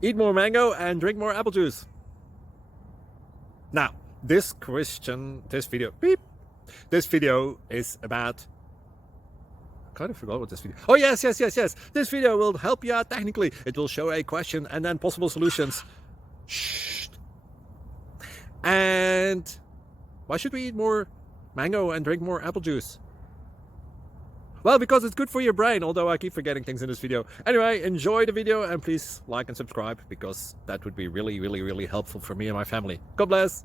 Eat more mango and drink more apple juice. Now, this video is about, I kind of forgot what this video. Oh, yes. This video will help you out technically. It will show a question and then possible solutions. Shh. And why should we eat more mango and drink more apple juice? Well, because it's good for your brain, although I keep forgetting things in this video. Anyway, enjoy the video and please like and subscribe, because that would be really helpful for me and my family. God bless.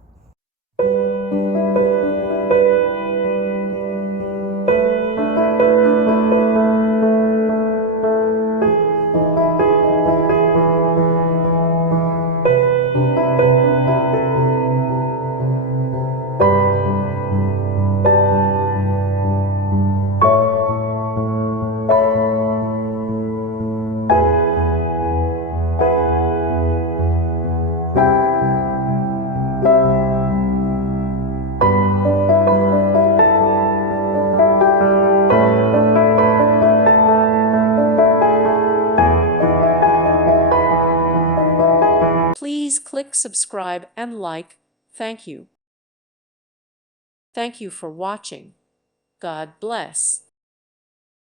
Please click subscribe and like. Thank you. Thank you for watching. God bless.